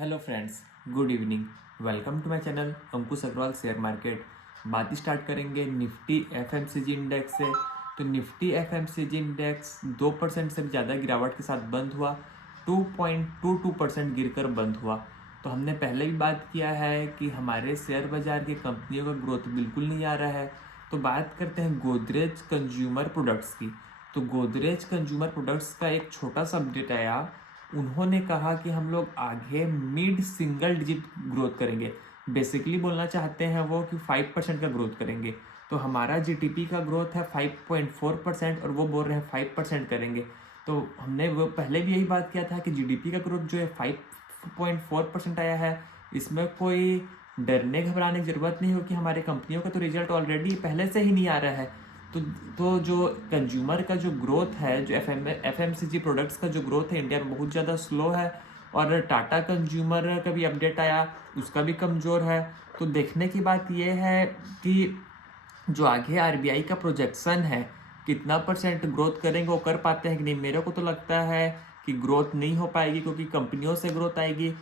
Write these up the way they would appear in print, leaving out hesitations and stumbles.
Hello friends, good evening. Welcome to my channel Ankush Agrawal share market. बात start करेंगे Nifty FMCG index से। तो Nifty FMCG index 2% से भी ज़्यादा गिरावट के साथ बंद हुआ। 2.22% गिरकर बंद हुआ। तो हमने पहले भी बात किया है कि हमारे शेयर बाजार की कंपनियों का ग्रोथ बिल्कुल नहीं आ रहा है। तो बात करते हैं गोदरेज कंज्यूमर प्रोडक्ट्स की। तो गोदरेज कंज्यूमर प्रोडक्ट्स का एक छोटा सा अपडेट आया। उन्होंने कहा कि हम लोग आगे मिड सिंगल डिजिट ग्रोथ करेंगे। बेसिकली बोलना चाहते हैं वो कि 5% का ग्रोथ करेंगे। तो हमारा जीडीपी का ग्रोथ है 5.4% और वो बोल रहे हैं 5% करेंगे। तो हमने वो पहले भी यही बात किया था कि जीडीपी का ग्रोथ जो है 5.4% आया है, इसमें कोई डरने घबराने की ज़रूरत नहीं हो कि हमारे कंपनियों का तो रिजल्ट ऑलरेडी पहले से ही नहीं आ रहा है। तो जो कंज्यूमर का जो ग्रोथ है, जो एफएमसीजी प्रोडक्ट्स का जो ग्रोथ है इंडिया में बहुत ज़्यादा स्लो है। और टाटा कंज्यूमर का भी अपडेट आया, उसका भी कमज़ोर है। तो देखने की बात यह है कि जो आगे आरबीआई का प्रोजेक्शन है कितना परसेंट ग्रोथ करेंगे, वो कर पाते हैं कि नहीं। मेरे को तो लगता है कि ग्रोथ नहीं हो पाएगी क्योंकि कंपनियों से ग्रोथ आएगी।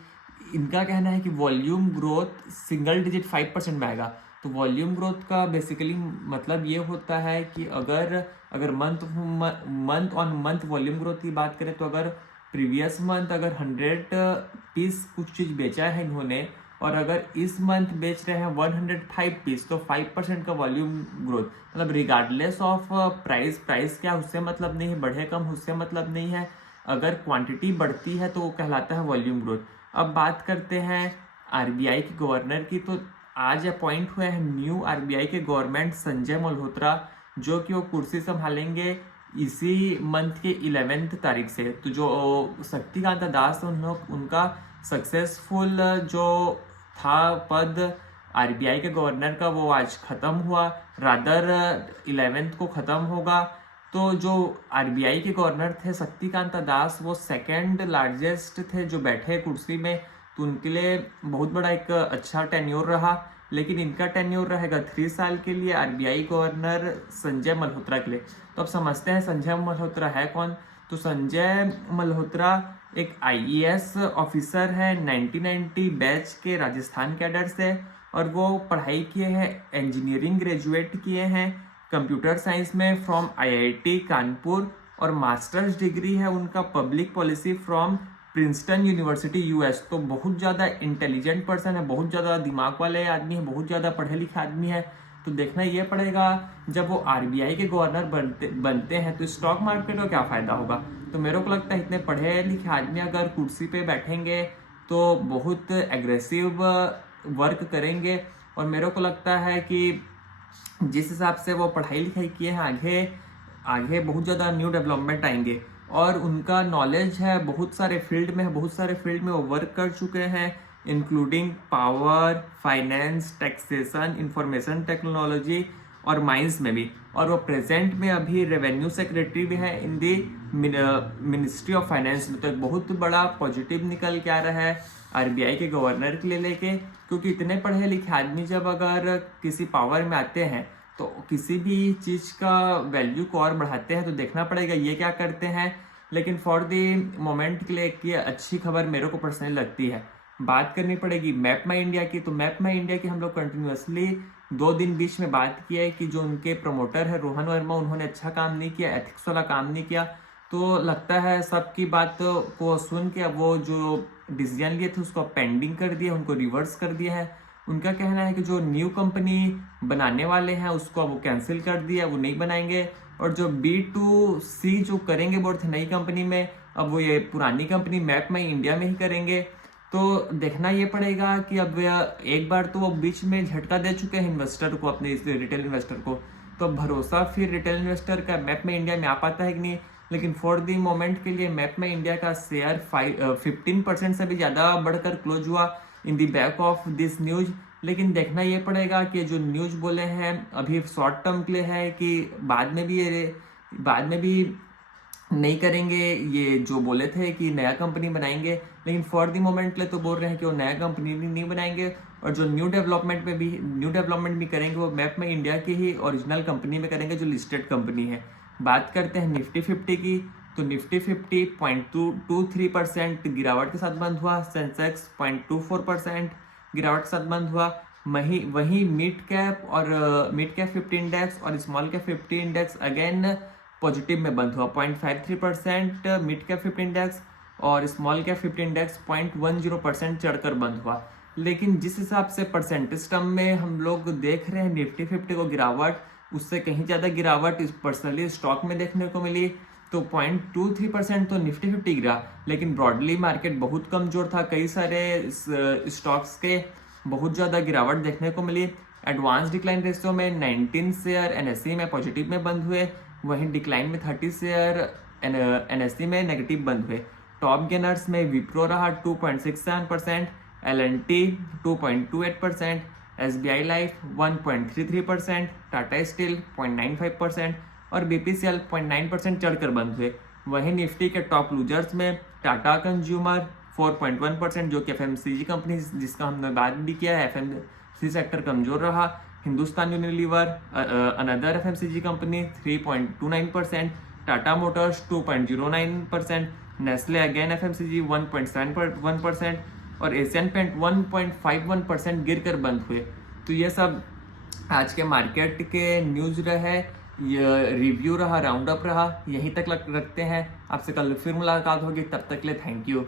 इनका कहना है कि वॉल्यूम ग्रोथ सिंगल डिजिट 5% में आएगा। तो वॉल्यूम ग्रोथ का बेसिकली मतलब ये होता है कि अगर month on month volume growth की बात करें, तो अगर प्रीवियस मंथ अगर 100 पीस कुछ चीज़ बेचा है इन्होंने, और अगर इस मंथ बेच रहे हैं 105 पीस, तो 5% का वॉल्यूम ग्रोथ। मतलब रिगार्डलेस ऑफ प्राइस क्या उससे मतलब नहीं है, बढ़े कम उससे मतलब नहीं है। अगर क्वांटिटी बढ़ती है तो वो कहलाता है वॉल्यूम ग्रोथ। अब बात करते हैं आरबीआई के गवर्नर की। तो आज अपॉइंट हुए हैं न्यू आरबीआई के गवर्नमेंट संजय मल्होत्रा, जो कि वो कुर्सी संभालेंगे इसी मंथ के 11 तारीख से। तो जो शक्तिकांता दास उनका सक्सेसफुल जो था पद आरबीआई के गवर्नर का, वो आज खत्म हुआ, रादर 11 को खत्म होगा। तो जो आरबीआई के गवर्नर थे शक्तिकांता दास, वो सेकंड लार्जेस्ट थे जो बैठे कुर्सी में। तो उनके लिए बहुत बड़ा एक अच्छा टेन्योर रहा। लेकिन इनका टेन्योर रहेगा 3 साल के लिए आरबीआई गवर्नर संजय मल्होत्रा के लिए। तो अब समझते हैं संजय मल्होत्रा है कौन। तो संजय मल्होत्रा एक आईएएस ऑफिसर है, 1990 बैच के राजस्थान कैडर से। और वो पढ़ाई किए हैं, इंजीनियरिंग ग्रेजुएट किए हैं कंप्यूटर साइंस में फ्रॉम आईआईटी कानपुर, और मास्टर्स डिग्री है उनका public policy from Princeton university US. तो बहुत ज़्यादा इंटेलिजेंट पर्सन है, बहुत ज़्यादा दिमाग वाले आदमी है, बहुत ज़्यादा पढ़े लिखे आदमी है। तो देखना ये पड़ेगा जब वो आरबीआई के गवर्नर बनते हैं तो स्टॉक मार्केट का क्या फ़ायदा होगा। तो मेरे को लगता है इतने पढ़े लिखे आदमी अगर कुर्सी पे बैठेंगे तो बहुत एग्रेसिव वर्क करेंगे। और मेरे को लगता है कि जिस हिसाब से वो पढ़ाई लिखाई किए हैं, आगे आगे बहुत ज़्यादा न्यू डेवलपमेंट आएंगे। और उनका नॉलेज है बहुत सारे फील्ड में है, बहुत सारे फील्ड में वो वर्क कर चुके हैं, including power, finance, taxation, information technology और माइंस में भी। और वो प्रेजेंट में अभी रेवेन्यू सेक्रेटरी भी है इन दी मिनिस्ट्री ऑफ फाइनेंस में। तो एक बहुत बड़ा पॉजिटिव निकल के आ रहा है आरबीआई के गवर्नर के लिए लेके। क्योंकि इतने पढ़े लिखे आदमी जब अगर किसी पावर में आते हैं तो किसी भी चीज़ का वैल्यू को और बढ़ाते हैं। तो देखना पड़ेगा ये क्या करते हैं। लेकिन फॉर द मोमेंट के लिए एक ये अच्छी खबर मेरे को पर्सनली लगती है। बात करनी पड़ेगी मैप माई इंडिया की। तो मैप माई इंडिया की हम लोग कंटिन्यूसली 2 दिन बीच में बात किया है कि जो उनके प्रमोटर है रोहन वर्मा, उन्होंने अच्छा काम नहीं किया, एथिक्स वाला काम नहीं किया। तो लगता है सबकी बात को सुन के अब वो जो डिसीजन लिए थे उसको पेंडिंग कर दिया, उनको रिवर्स कर दिया है। उनका कहना है कि जो न्यू कंपनी बनाने वाले हैं उसको अब वो कैंसिल कर दिया, वो नहीं बनाएंगे। और जो B2C जो करेंगे बोर्ड थे नई कंपनी में, अब वो ये पुरानी कंपनी मैप माई इंडिया में ही करेंगे। तो देखना ये पड़ेगा कि अब एक बार तो वो बीच में झटका दे चुके हैं इन्वेस्टर को, अपने इस रिटेल इन्वेस्टर को। तो भरोसा फिर रिटेल इन्वेस्टर का मैप माई इंडिया में आ पाता है कि नहीं। लेकिन फॉर दी मोमेंट के लिए मैप माई इंडिया का शेयर 15% से भी ज़्यादा बढ़कर क्लोज हुआ इन दी बैक ऑफ दिस न्यूज। लेकिन देखना ये पड़ेगा कि जो न्यूज बोले हैं अभी शॉर्ट टर्म के लिए है कि बाद में भी नहीं करेंगे। ये जो बोले थे कि नया कंपनी बनाएंगे, लेकिन फॉर द मोमेंट के लिए तो बोल रहे हैं कि वो नया कंपनी नहीं बनाएंगे। और जो न्यू डेवलपमेंट भी करेंगे वो मैप में इंडिया की ही ओरिजिनल कंपनी में करेंगे जो लिस्टेड कंपनी है। बात करते हैं निफ्टी 50 की। तो निफ्टी 50 0.23% गिरावट के साथ बंद हुआ, सेंसेक्स 0.24% गिरावट के साथ बंद हुआ। वहीं मिड कैप 50 इंडेक्स और small cap 50 index again positive में बंद हुआ, 0.53% मिड कैप 50 इंडेक्स और स्मॉल कैप 50 इंडेक्स 0.10% चढ़कर बंद हुआ। लेकिन जिस हिसाब से परसेंटेज टर्म में हम लोग देख रहे हैं निफ्टी 50 को गिरावट, उससे कहीं ज़्यादा गिरावट पर्सनली स्टॉक में देखने को मिली। तो 0.23% तो निफ्टी 50 गिरा, लेकिन ब्रॉडली मार्केट बहुत कमजोर था, कई सारे स्टॉक्स के बहुत ज़्यादा गिरावट देखने को मिली। एडवांस डिक्लाइन रेशियो में 19 शेयर एनएससी में पॉजिटिव में बंद हुए, वहीं डिक्लाइन में 30 शेयर एनएससी में नेगेटिव बंद हुए। टॉप गेनर्स में विप्रो रहा 2.67%, L&T 2.28%, SBI life 1.33%, Tata steel 0.95% और बीपीसीएल 0.9% चढ़कर बंद हुए। वहीं निफ्टी के टॉप लूजर्स में टाटा कंज्यूमर 4.1%, जो कि एफएमसीजी कंपनी जिसका हमने बात भी किया है, एफएमसी सेक्टर कमजोर रहा। Hindustan Unilever another FMCG company 3.29%, Tata Motors 2.09%, Nestle again FMCG 1.71% और एशियन पेंट 1.51% गिरकर बंद हुए। तो ये सब आज के मार्केट के न्यूज़ रहे, ये रिव्यू रहा, राउंड अप रहा, यहीं तक रखते हैं। आपसे कल फिर मुलाकात होगी, तब तक के लिए थैंक यू।